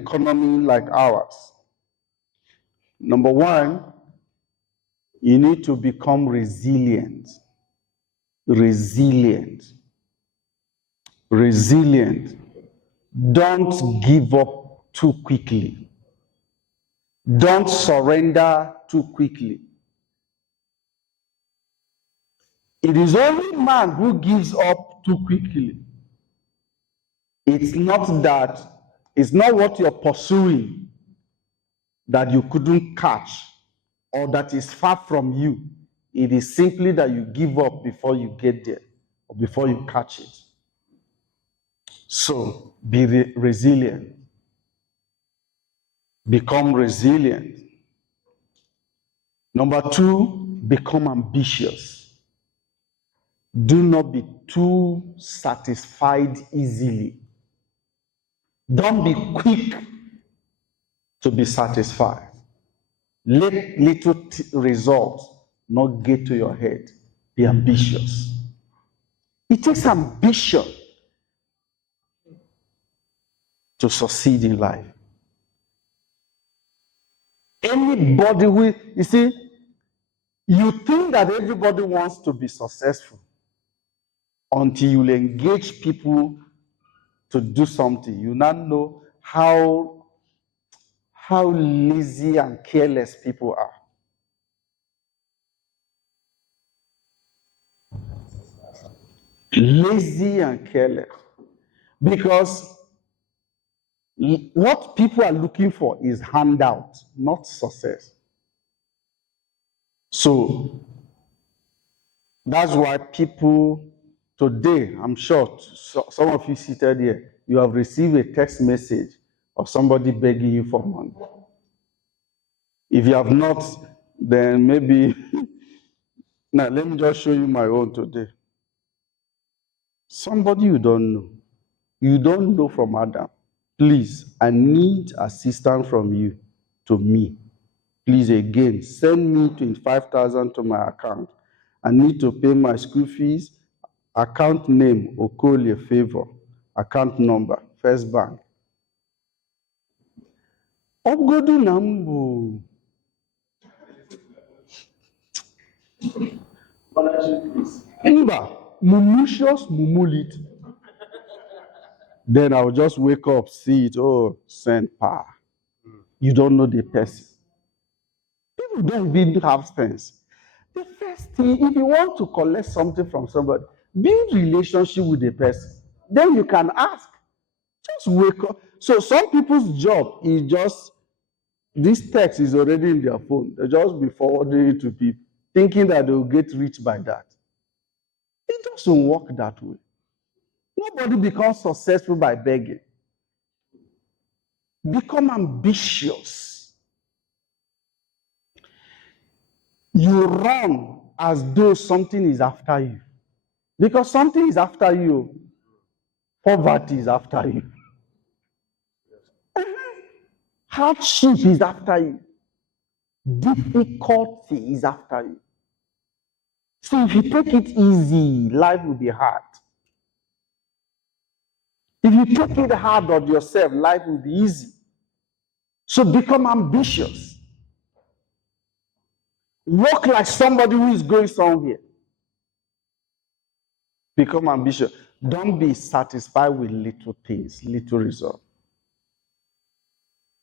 economy like ours. Number one, you need to become resilient. Resilient. Resilient. Don't give up too quickly. Don't surrender too quickly. It is only man who gives up too quickly. It's not what you're pursuing that you couldn't catch or that is far from you. It is simply that you give up before you get there or before you catch it. So be resilient. Become resilient. Number two, become ambitious. Do not be too satisfied easily. Don't be quick to be satisfied. Let little results not get to your head. Be ambitious. It takes ambition to succeed in life. Anybody who, you see, you think that everybody wants to be successful until you engage people to do something. You now know how lazy and careless people are. Lazy and careless. Because what people are looking for is handout, not success. So that's why people today, I'm sure some of you seated here, you have received a text message of somebody begging you for money. If you have not, then maybe, now let me just show you my own today. Somebody you don't know from Adam. Please, I need assistance from you to me. Please, again, send me 25,000 to my account. I need to pay my school fees. Account name, Okolie Favor. Account number, First Bank. Ogodu Nambu. Mba, mumushos mumulit. Then I'll just wake up, see it, oh, send power. You don't know the person. People don't even have sense. The first thing, if you want to collect something from somebody, build relationship with the person. Then you can ask. Just wake up. So some people's job is just, this text is already in their phone. They just be forwarding it to people, thinking that they'll get rich by that. It doesn't work that way. Nobody becomes successful by begging. Become ambitious. You run as though something is after you. Because something is after you. Poverty is after you. Hardship is after you. Difficulty is after you. So if you take it easy, life will be hard. If you take it hard on yourself, life will be easy. So become ambitious. Work like somebody who is going somewhere. Become ambitious. Don't be satisfied with little things, little results.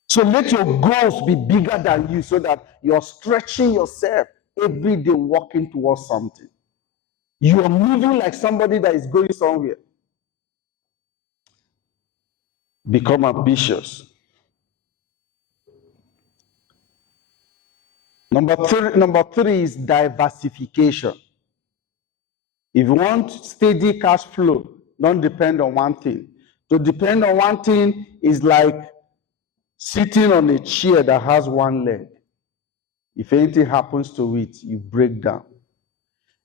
So let your goals be bigger than you so that you're stretching yourself every day, walking towards something. You are moving like somebody that is going somewhere. Become ambitious. Number three is diversification. If you want steady cash flow, don't depend on one thing. To depend on one thing is like sitting on a chair that has one leg. If anything happens to it, you break down.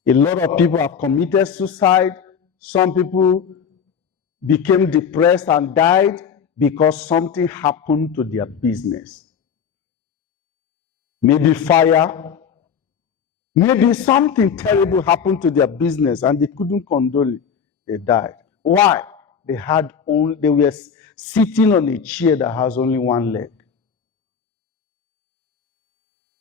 A lot of people have committed suicide. Some people became depressed and died because something happened to their business. Maybe fire, maybe something terrible happened to their business and they couldn't condole it. They died. Why? They sitting on a chair that has only one leg.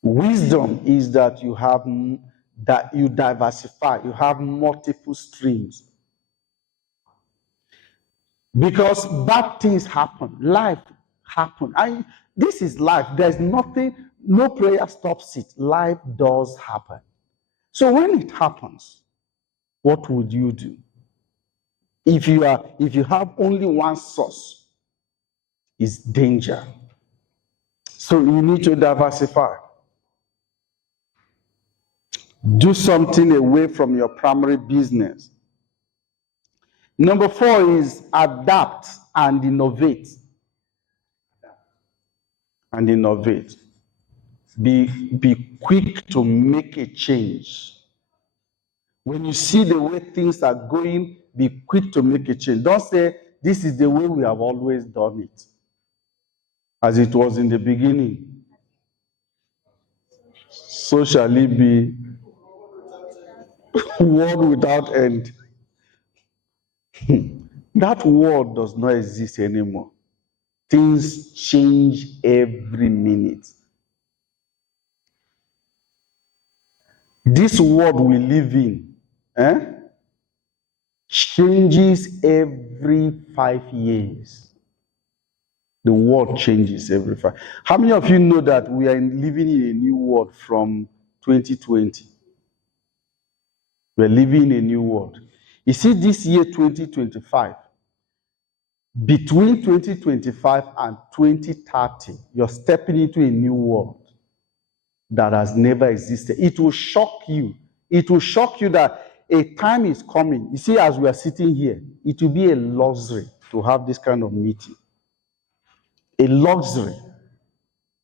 Wisdom is that you diversify, you have multiple streams. Because bad things happen, life happen. And this is life. There's nothing, no prayer stops it. Life does happen. So when it happens, what would you do? If you have only one source, it's danger. So you need to diversify. Do something away from your primary business. Number 4 is adapt and innovate. And innovate. Be quick to make a change. When you see the way things are going, be quick to make a change. Don't say, this is the way we have always done it, as it was in the beginning. So shall it be, world without end. That world does not exist anymore. Things change every minute. This world we live in changes every 5 years. The world changes every 5. How many of you know that we are living in a new world from 2020? We're living in a new world. You see, this year 2025, between 2025 and 2030, you're stepping into a new world that has never existed. It will shock you. It will shock you that a time is coming. You see, as we are sitting here, it will be a luxury to have this kind of meeting. A luxury.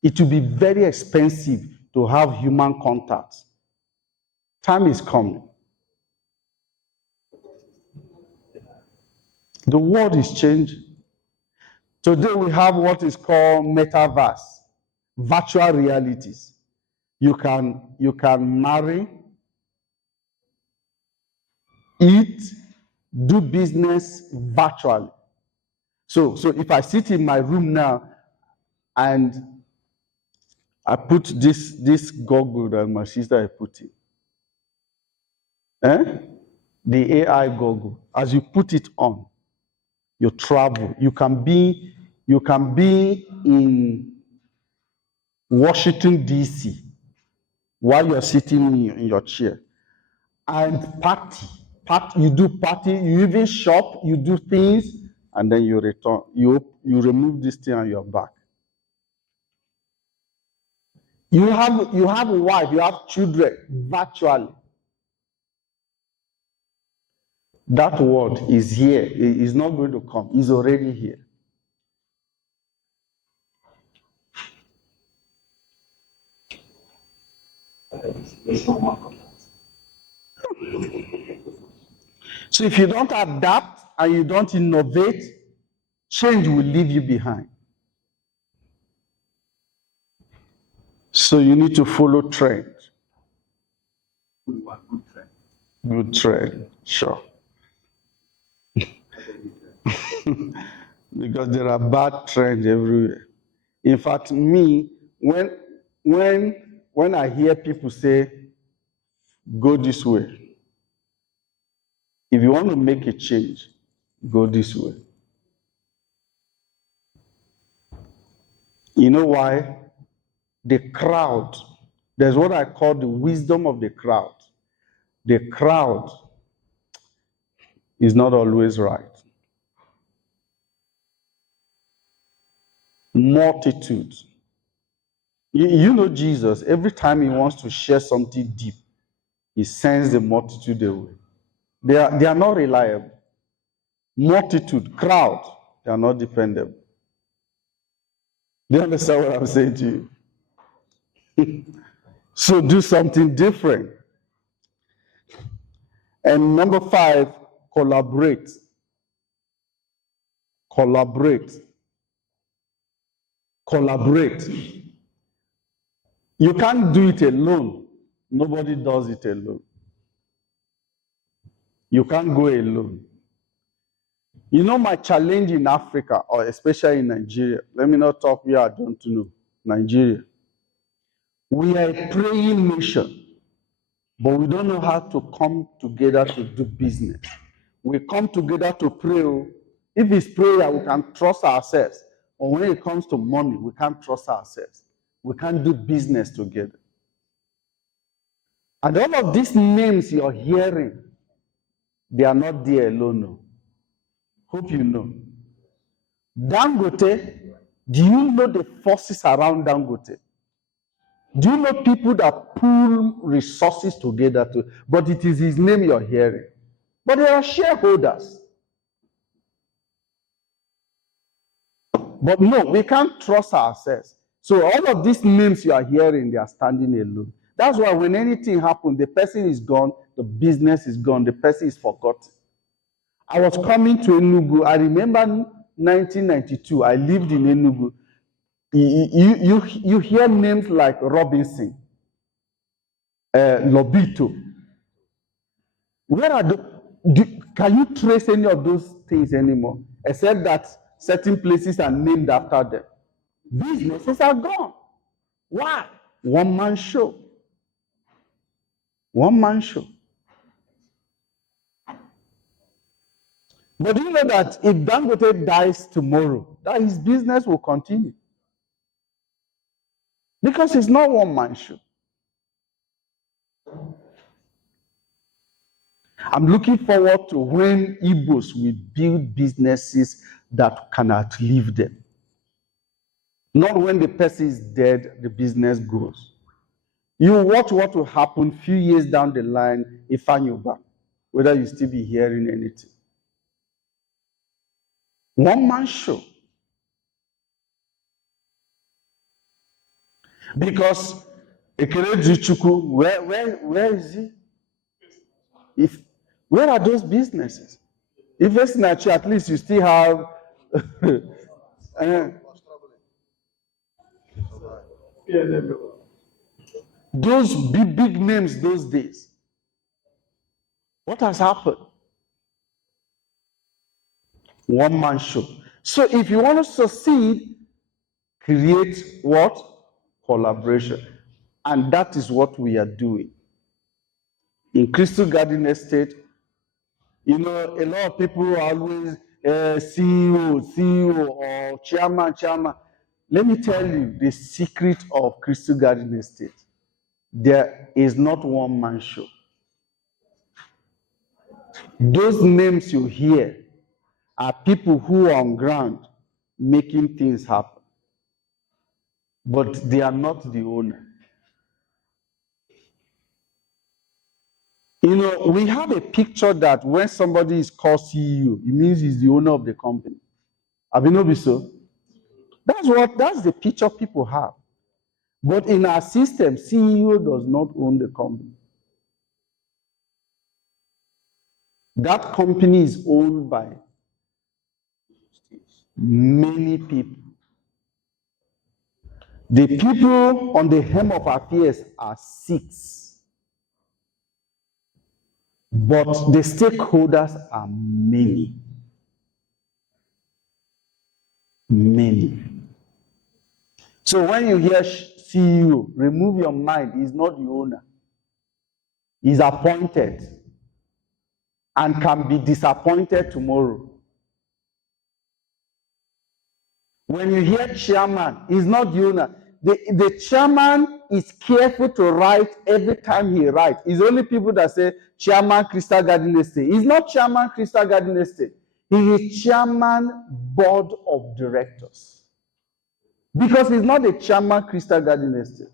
It will be very expensive to have human contact. Time is coming. The world is changing. Today we have what is called metaverse, virtual realities. You can marry, eat, do business virtually. So if I sit in my room now and I put this goggle that my sister put in, the AI goggle, as you put it on, you travel. You can be in Washington, D.C. while you're sitting in your chair and party. You do party, you even shop, you do things, and then you return. You remove this thing and you're back. You have a wife, you have children virtually. That word is here. It is not going to come. It's already here. So if you don't adapt and you don't innovate, change will leave you behind. So you need to follow trend. Good trend, sure. Because there are bad trends everywhere. In fact, me, when I hear people say, go this way, if you want to make a change, go this way. You know why? The crowd, there's what I call the wisdom of the crowd. The crowd is not always right. Multitude. You know Jesus, every time he wants to share something deep, he sends the multitude away. They are not reliable. Multitude, crowd, they are not dependable. Do you understand what I'm saying to you? So do something different. And number 5, collaborate. Collaborate. Collaborate. You can't do it alone. Nobody does it alone. You can't go alone. You know my challenge in Africa, or especially in Nigeria, let me not talk where I don't know, Nigeria. We are a praying nation, but we don't know how to come together to do business. We come together to pray. If it's prayer, we can trust ourselves. But when it comes to money, we can't trust ourselves. We can't do business together. And all of these names you're hearing, they are not there alone. No. Hope you know. Dangote, do you know the forces around Dangote? Do you know people that pull resources together to, but it is his name you're hearing. But there are shareholders. But no, we can't trust ourselves. So all of these names you are hearing, they are standing alone. That's why when anything happens, the person is gone, the business is gone, the person is forgotten. I was coming to Enugu. I remember 1992. I lived in Enugu. You hear names like Robinson, Lobito. Where are can you trace any of those things anymore? Except that certain places are named after them. Businesses are gone. Why? One man show. One man show. But do you know that if Dangote dies tomorrow, that his business will continue? Because it's not one man show. I'm looking forward to when Igbos will build businesses that can outlive them. Not when the person is dead, the business grows. You watch what will happen a few years down the line, Ifanyuba, whether you still be hearing anything. One man show. Because Chukwu, where is he? Where are those businesses? If it's not at least you still have those big names those days. What has happened? One man show. So if you want to succeed, create what? Collaboration. And that is what we are doing. In Crystal Garden Estate, you know, a lot of people are always CEO, or chairman. Let me tell you the secret of Crystal Garden Estate. There is not one man show. Those names you hear are people who are on ground making things happen. But they are not the owner. You know, we have a picture that when somebody is called CEO, it means he's the owner of the company. Have you noticed so? That's the picture people have. But in our system, CEO does not own the company. That company is owned by many people. The people on the helm of affairs are 6. But the stakeholders are many. Many. So when you hear CEO, remove your mind. He's not the owner. He's appointed and can be disappointed tomorrow. When you hear chairman, he's not the owner. The chairman is careful to write every time he writes. It's only people that say Chairman Crystal Garden Estate. He's not Chairman Crystal Garden Estate. He is Chairman Board of Directors. Because he's not the Chairman Crystal Garden Estate.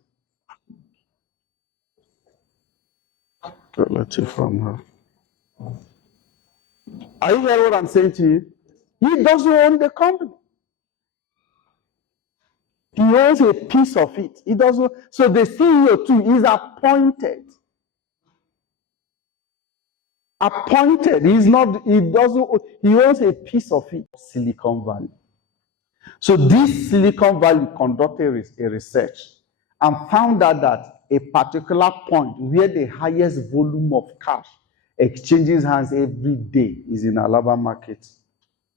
Relative from her. Are you hearing what I'm saying to you? He doesn't own the company. He owns a piece of it. He doesn't. So the CEO too is appointed. Appointed. He's not. He doesn't. He owns a piece of it. Silicon Valley. So this Silicon Valley conducted a research and found out that a particular point where the highest volume of cash exchanges hands every day is in Alaba market.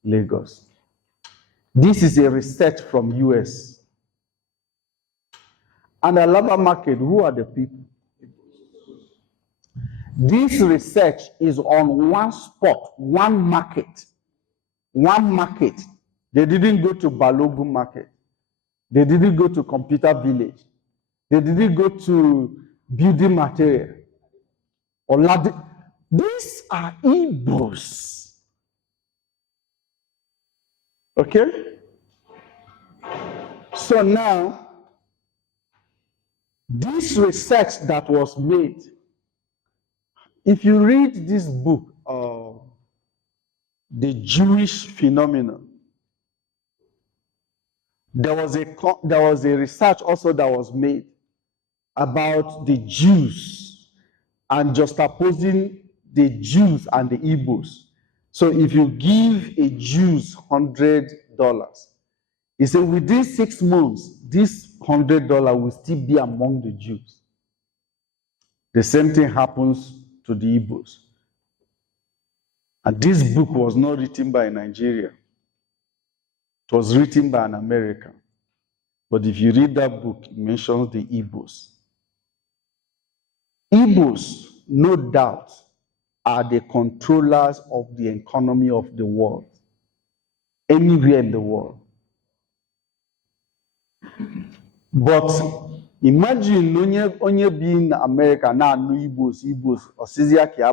Lagos. This is a research from US. And Alaba market, who are the people? This research is on one spot, one market. One market. They didn't go to Balogun market. They didn't go to Computer Village. They didn't go to building material. These are Igbos. Okay? So now, this research that was made, if you read this book, The Jewish Phenomenon, there was a research also that was made about the Jews and juxtaposing the Jews and the Igbos. So if you give a Jew $100, he said within 6 months, this $100 will still be among the Jews. The same thing happens to the Igbos. And this book was not written by a Nigerian. It was written by an American. But if you read that book, it mentions the Igbos. Igbos, no doubt, are the controllers of the economy of the world, anywhere in the world. But imagine onye bi in America na anu Igbos osizia ka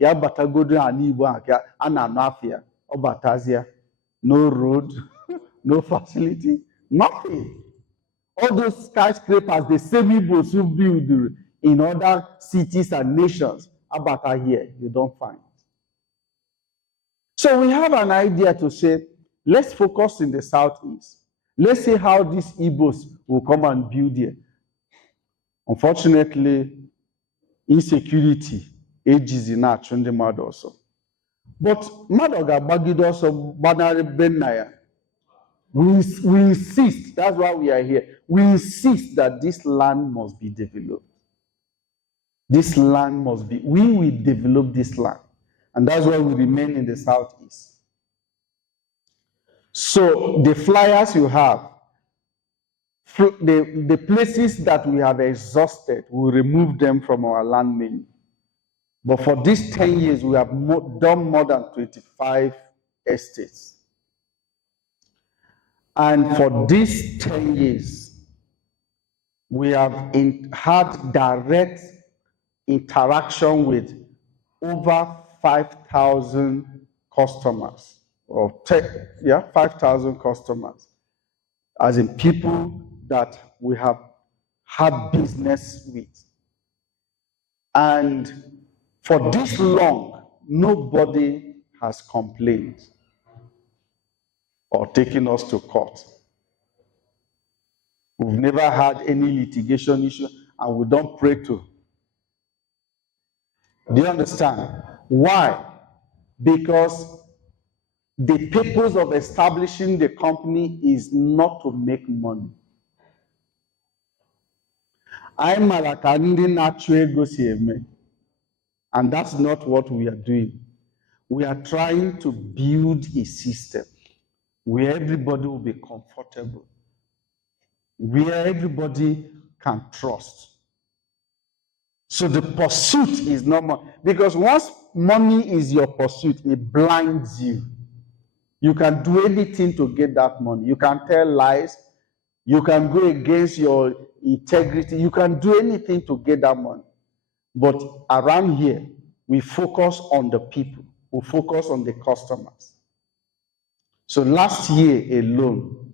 abatagodo ani Igbo a na-anu afia obatazia, no road, no facility, nothing. All those skyscrapers, the same Igbos who build in other cities and nations, abata here, you don't find. So we have an idea to say, let's focus in the southeast. Let's see how these Igbos will come and build here. Unfortunately, insecurity ages in our mad also. But Madoga Bagid also Banare Benaya. We insist, that's why we are here. We insist that this land must be developed. This land must be, we will develop this land. And that's why we remain in the southeast. So the flyers you have, the places that we have exhausted, we remove them from our land menu. But for these 10 years, we have done more than 25 estates. And for these 10 years, we have had direct interaction with over 5,000 customers, or 5,000 customers, as in people that we have had business with. And for this long, nobody has complained or taken us to court. We've never had any litigation issue, and we don't pray to. Do you understand? Why? Because the purpose of establishing the company is not to make money. I'm Malakandi Naturally Gosieme, and that's not what we are doing. We are trying to build a system where everybody will be comfortable, where everybody can trust. So the pursuit is not more, because once money is your pursuit, it blinds you. You can do anything to get that money. You can tell lies. You can go against your integrity. You can do anything to get that money. But around here, we focus on the people. We focus on the customers. So last year alone,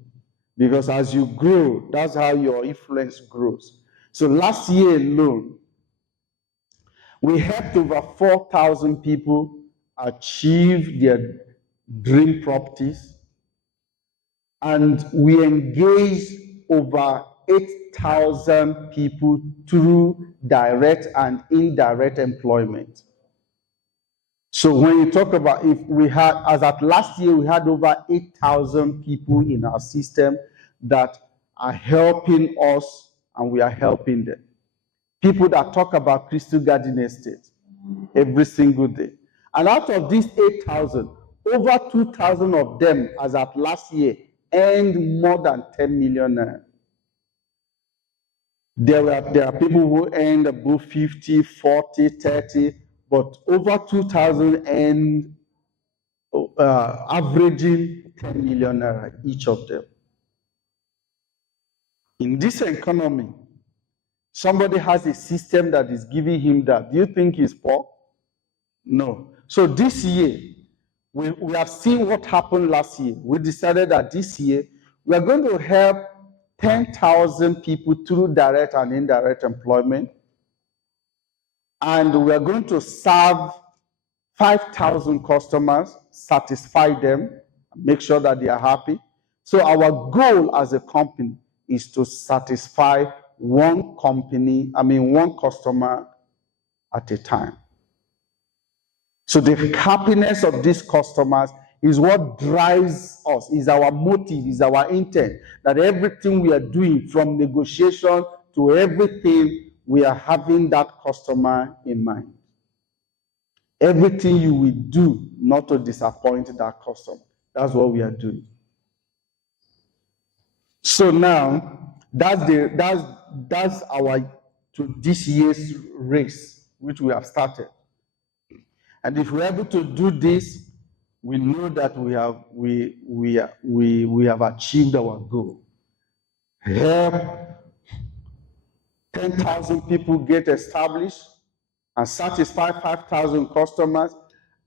because as you grow, that's how your influence grows. So last year alone, we helped over 4,000 people achieve their dream properties, and we engaged over 8,000 people through direct and indirect employment. So when you talk about, if we had, as at last year, we had over 8,000 people in our system that are helping us, and we are helping them. People that talk about Crystal Garden Estate every single day. And out of these 8,000, over 2,000 of them, as at last year, earned more than 10 million naira. There are people who earned above 50, 40, 30, but over 2,000 earned averaging 10 million naira each of them. In this economy, somebody has a system that is giving him that. Do you think he's poor? No. So this year, we have seen what happened last year. We decided that this year, we are going to help 10,000 people through direct and indirect employment. And we are going to serve 5,000 customers, satisfy them, make sure that they are happy. So our goal as a company is to satisfy one customer at a time. So the happiness of these customers is what drives us, is our motive, is our intent, that everything we are doing, from negotiation to everything, we are having that customer in mind. Everything you will do not to disappoint that customer. That's what we are doing. So now, that's our to this year's race, which we have started. And if we're able to do this, we know that we have achieved our goal. Help 10,000 people get established and satisfy 5,000 customers,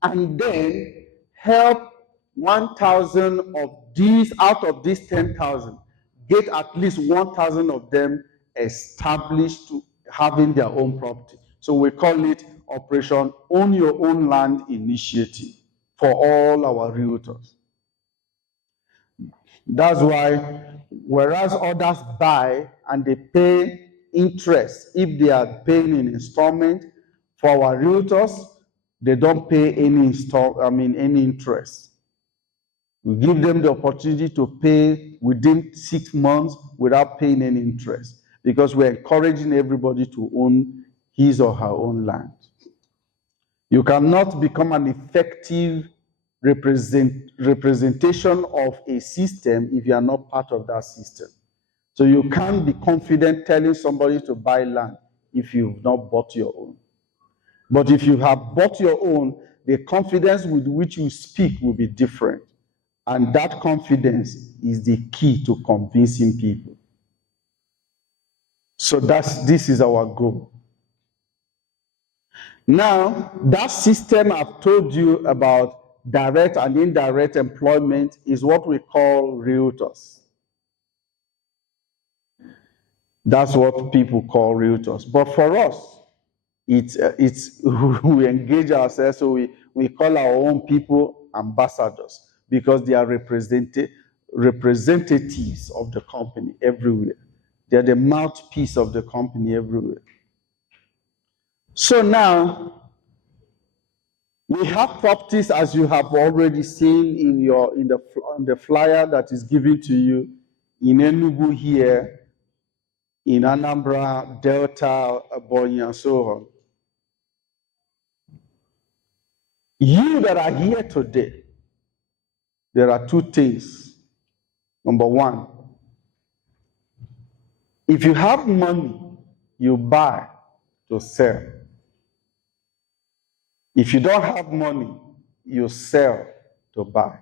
and then help 1,000 of these, out of these 10,000, get at least 1,000 of them established to having their own property. So we call it Operation Own Your Own Land Initiative for all our realtors. That's why, whereas others buy and they pay interest, if they are paying in installment, for our realtors, they don't pay any interest. We give them the opportunity to pay within 6 months without paying any interest, because we're encouraging everybody to own his or her own land. You cannot become an effective representation of a system if you are not part of that system. So you can't be confident telling somebody to buy land if you've not bought your own. But if you have bought your own, the confidence with which you speak will be different. And that confidence is the key to convincing people. So this is our goal. Now, that system I've told you about, direct and indirect employment, is what we call realtors. That's what people call realtors. But for us, it's we engage ourselves, so we call our own people ambassadors, because they are representatives of the company everywhere. They're the mouthpiece of the company everywhere. So now, we have properties, as you have already seen in the flyer that is given to you, in Enugu here, in Anambra, Delta, Ebonyi, and so on. You that are here today, there are two things. Number one, if you have money, you buy to sell. If you don't have money, you sell to buy.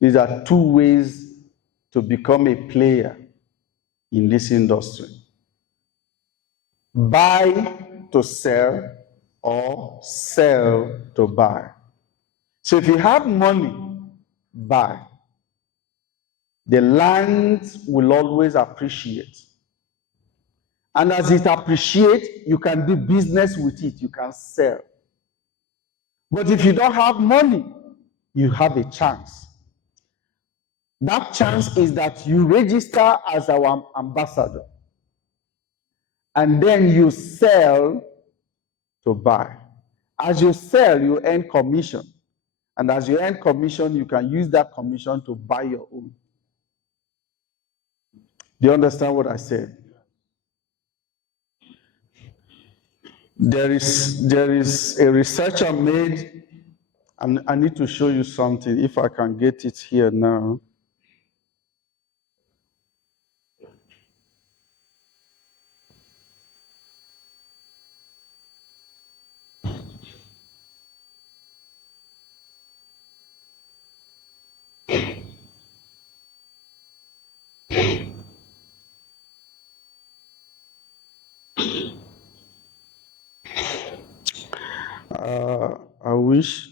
These are two ways to become a player in this industry. Buy to sell, or sell to buy. So if you have money, buy. The land will always appreciate. And as it appreciates, you can do business with it, you can sell. But if you don't have money, you have a chance. That chance is that you register as our ambassador, and then you sell to buy. As you sell, you earn commission. And as you earn commission, you can use that commission to buy your own. Do you understand what I said? There is a researcher made And I need to show you something, if I can get it here now. I wish.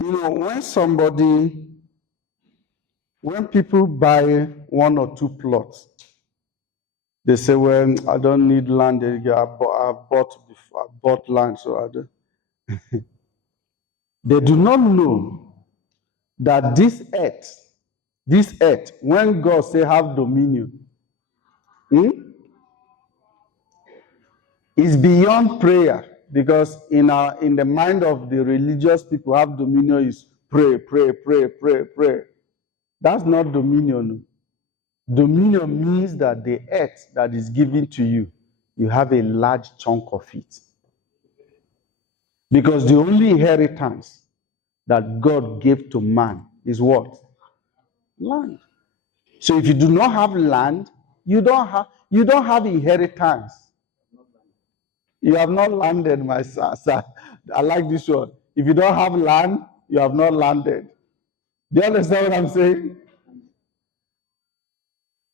You know, when people buy one or two plots, they say, well, I don't need land. I bought land, so I don't. They do not know that this earth, when God say have dominion, is beyond prayer. Because in the mind of the religious people, have dominion is pray, pray, pray, pray, pray. That's not dominion. Dominion means that the earth that is given to you, you have a large chunk of it. Because the only inheritance that God gave to man is what? Land. So if you do not have land, you don't have inheritance. You have not landed, my son. I like this one. If you don't have land, you have not landed. Do you understand what I'm saying?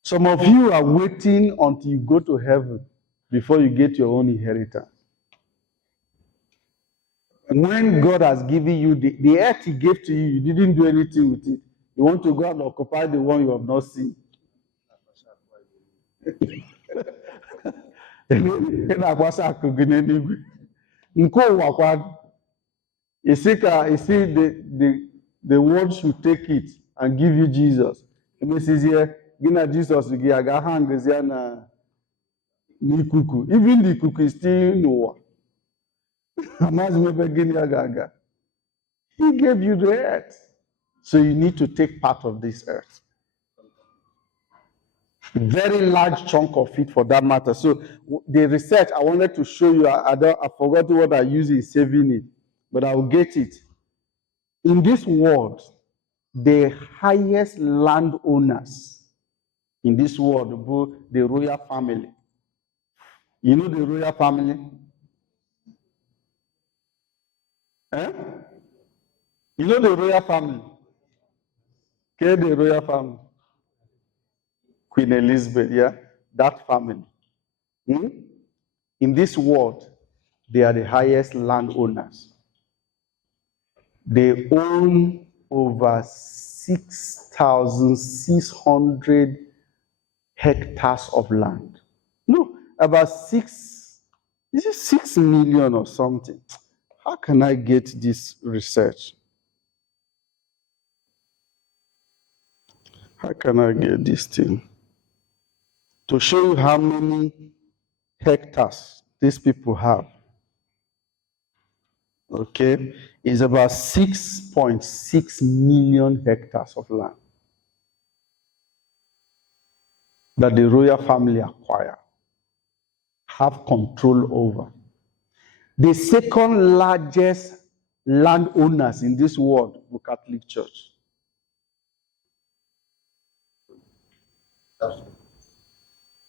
Some of you are waiting until you go to heaven before you get your own inheritance. When God has given you the earth He gave to you, you didn't do anything with it. You want to go and occupy the one you have not seen. You see, the world should take it and give you Jesus. It means here, Jesus hang even the ikuku is still no. He gave you the earth. So you need to take part of this earth. Very large chunk of it for that matter. So the research I wanted to show you, I forgot what I use in saving it, but I will get it. In this world, the highest landowners in this world, the royal family. You know the royal family? Eh? You know the royal family? Okay, the royal family. Queen Elizabeth, yeah? That family. In this world, they are the highest landowners. They own over 6,600 hectares of land. No, about 6 million or something? How can I get this research? How can I get this thing? To show you how many hectares these people have. Okay, is about 6.6 million hectares of land that the royal family acquire, have control over. The second largest landowners in this world, the Catholic Church.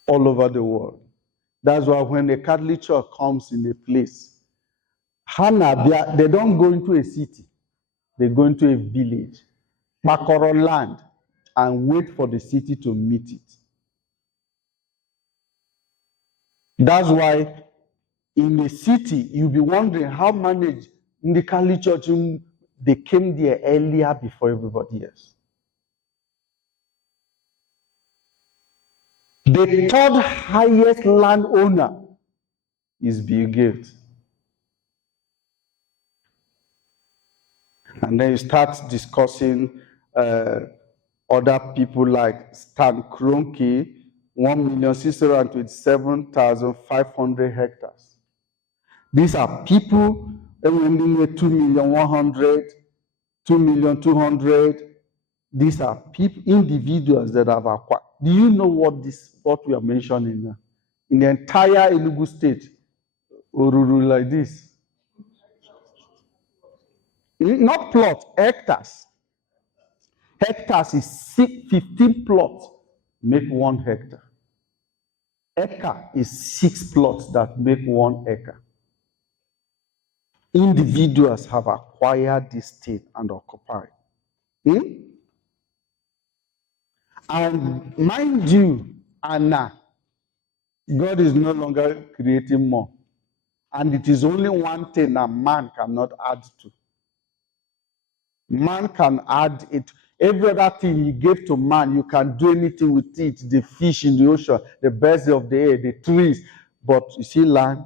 All over the world. That's why when the Catholic Church comes in a place, they don't go into a city, they go into a village, Makoro land, and wait for the city to meet it. That's why in the city, you'll be wondering how managed in the Catholic Church, they came there earlier before everybody else. The third highest landowner is Bill Gates. And then you start discussing other people like Stan Kroenke, 1,627,500 hectares. These are people ending with 2,100,000, 2,200,000. These are people, individuals that have acquired. Do you know what we are mentioning now? In the entire Enugu state, Oruru like this. Not plots, hectares. Hectares is 15 plots make 1 hectare. Acre is 6 plots that make 1 acre. Individuals have acquired this state and occupied. And mind you, Anna, God is no longer creating more. And it is only one thing that man cannot add to. Man can add it. Every other thing he gave to man, you can do anything with it. The fish in the ocean, the birds of the air, the trees. But you see, land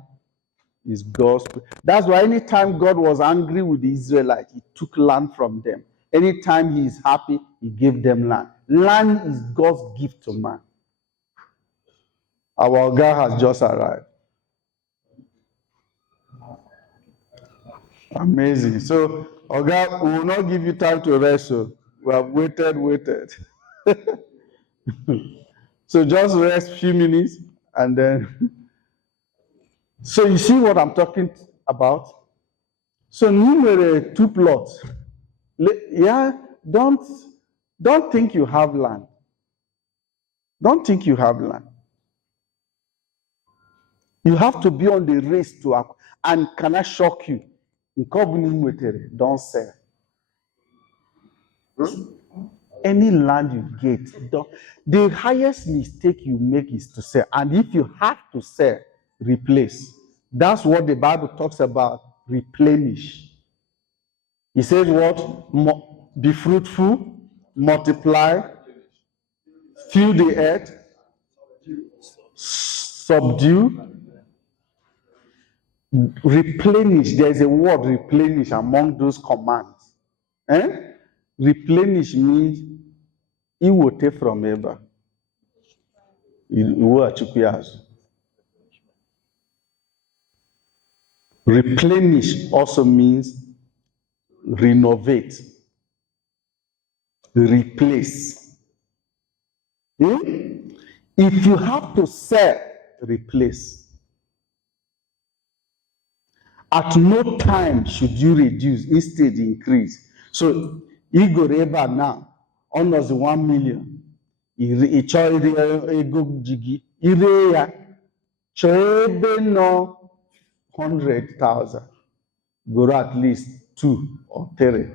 is God's. That's why anytime God was angry with the Israelites, he took land from them. Anytime he is happy, he gave them land. Land is God's gift to man. Our God has just arrived. Amazing. So, Oga, we will not give you time to rest. So we have waited. So just rest a few minutes and then. So you see what I'm talking about? So numere 2 plots. Yeah, don't think you have land. Don't think you have land. You have to be on the race to have. And can I shock you? In Kelvin, don't sell. Any land you get, the highest mistake you make is to sell. And if you have to sell, replace. That's what the Bible talks about, replenish. He says what? Be fruitful, multiply, fill the earth, subdue, replenish. There's a word replenish among those commands. Replenish means he will take from ever. Chukwu. Replenish also means renovate, replace. If you have to sell, replace. At no time should you reduce, instead increase. So, Igor Eba now, almost 1 million. He charged a good jiggy. Ireya, chebe no 100,000. Go at least 2 or 3.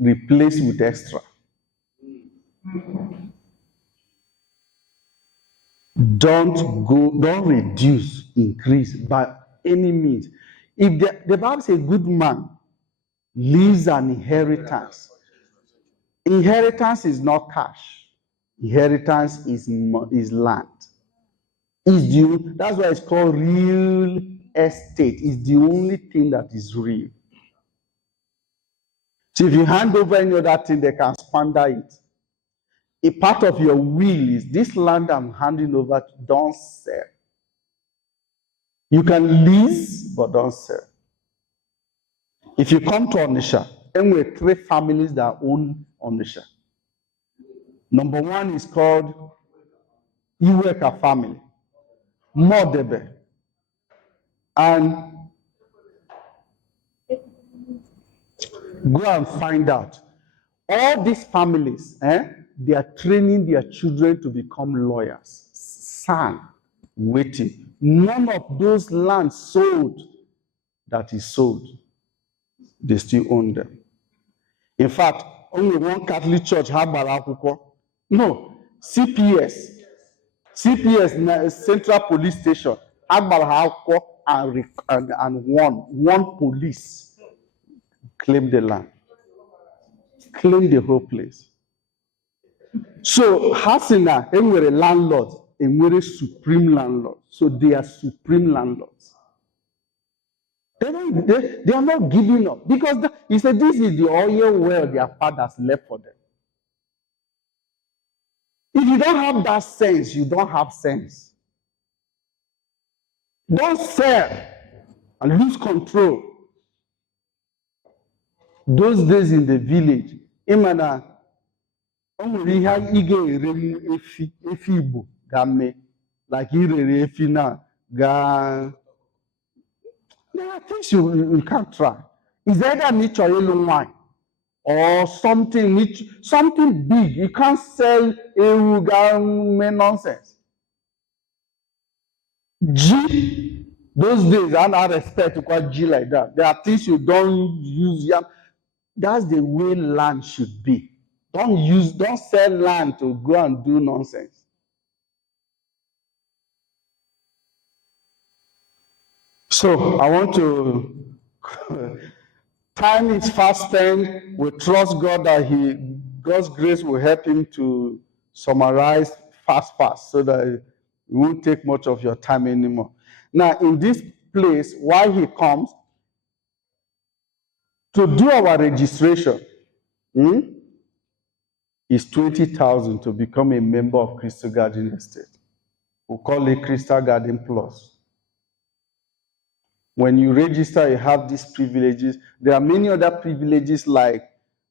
Replace with extra. Don't reduce, increase by any means. If the Bible says a good man leaves an inheritance, inheritance is not cash. Inheritance is land. That's why it's called real estate. It's the only thing that is real. So if you hand over any other thing, they can squander it. A part of your will is this land I'm handing over, don't sell. You can lease, but don't sell. If you come to Onitsha, then we have 3 families that own Onitsha. Number 1 is called Iweka family, Modebe. And go and find out. All these families, they are training their children to become lawyers. Son, waiting. None of those lands sold that is sold. They still own them. In fact, only one Catholic church had Barakuko. No, CPS, Central Police Station, had Barakuko and one police claimed the land, claimed the whole place. So Hasina, they were a landlord, and were a supreme landlord. So they are supreme landlords. They are not giving up because he said this is the oil well their fathers left for them. If you don't have that sense, you don't have sense. Don't sell and lose control. Those days in the village, Imana, O nwere ihe ị ga-ere efi Igbo ga-eme, like irere efi na ga. There are things you can't try. Is either nature wine or something big. You can't sell a nonsense. G, those days, I don't respect to call G like that. There are things you don't use. That's the way land should be. Don't sell land to go and do nonsense. So I want to, time is fast spent. We trust God that God's grace will help him to summarize fast, so that it won't take much of your time anymore. Now, in this place, while he comes, to do our registration, is 20,000 to become a member of Crystal Garden Estate. We call it Crystal Garden Plus. When you register, you have these privileges. There are many other privileges like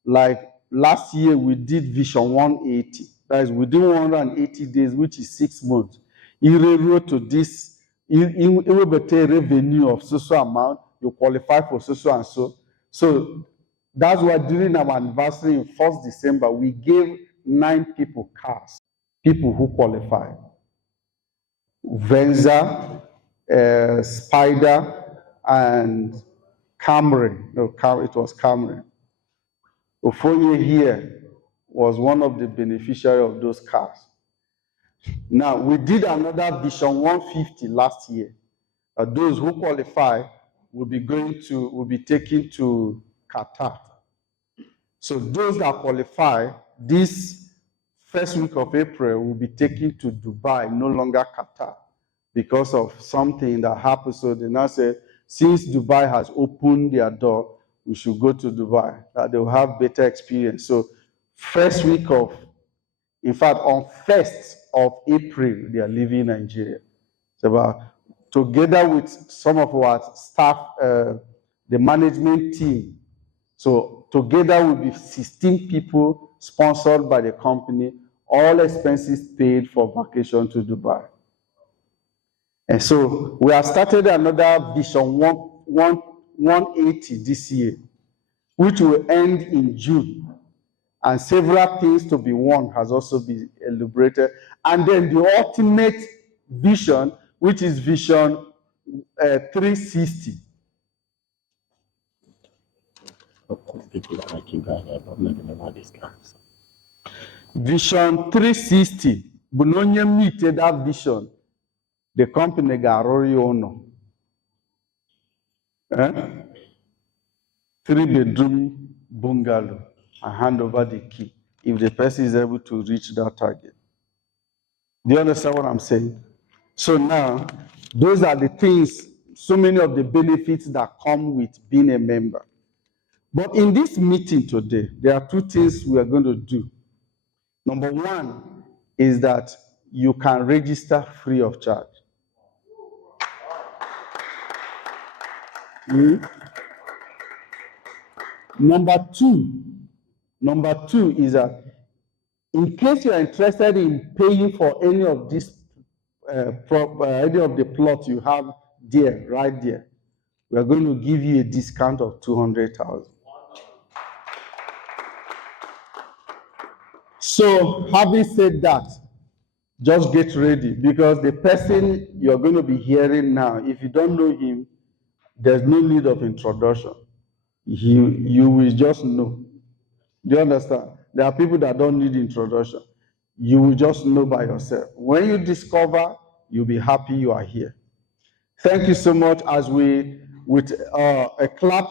last year we did Vision 180. That is within 180 days, which is 6 months. You wrote to this, you will be a revenue of so amount, you qualify for so and so. So that's why during our anniversary in 1st December, we gave 9 people cars, people who qualify. Venza, Spider, and Camry. No, it was Camry. Ofonye here was one of the beneficiaries of those cars. Now, we did another Vision 150 last year. Those who qualify will be taken to Qatar. So those that qualify, this first week of April will be taken to Dubai, no longer Qatar, because of something that happened. So they now said, since Dubai has opened their door, we should go to Dubai, that they will have better experience. So first week of, in fact, on 1st of April, they are leaving Nigeria. So together with some of our staff, the management team, so together will be 16 people sponsored by the company, all expenses paid for vacation to Dubai. And so we have started another Vision 180 this year, which will end in June. And several things to be won has also been elaborated. And then the ultimate vision, which is Vision 360. People that like you guys are not making about this guy. Vision 360. Bunonye meet that vision. The company got Ono. 3-bedroom bungalow. And hand over the key if the person is able to reach that target. Do you understand what I'm saying? So now, those are the things, so many of the benefits that come with being a member. But in this meeting today, there are 2 things we are going to do. Number 1 is that you can register free of charge. Number two is that in case you are interested in paying for any of this, any of the plots you have there, right there, we are going to give you a discount of 200,000. So, having said that, just get ready, because the person you're going to be hearing now, if you don't know him, there's no need of introduction. You will just know. Do you understand? There are people that don't need introduction. You will just know by yourself. When you discover, you'll be happy you are here. Thank you so much. As we, with a clap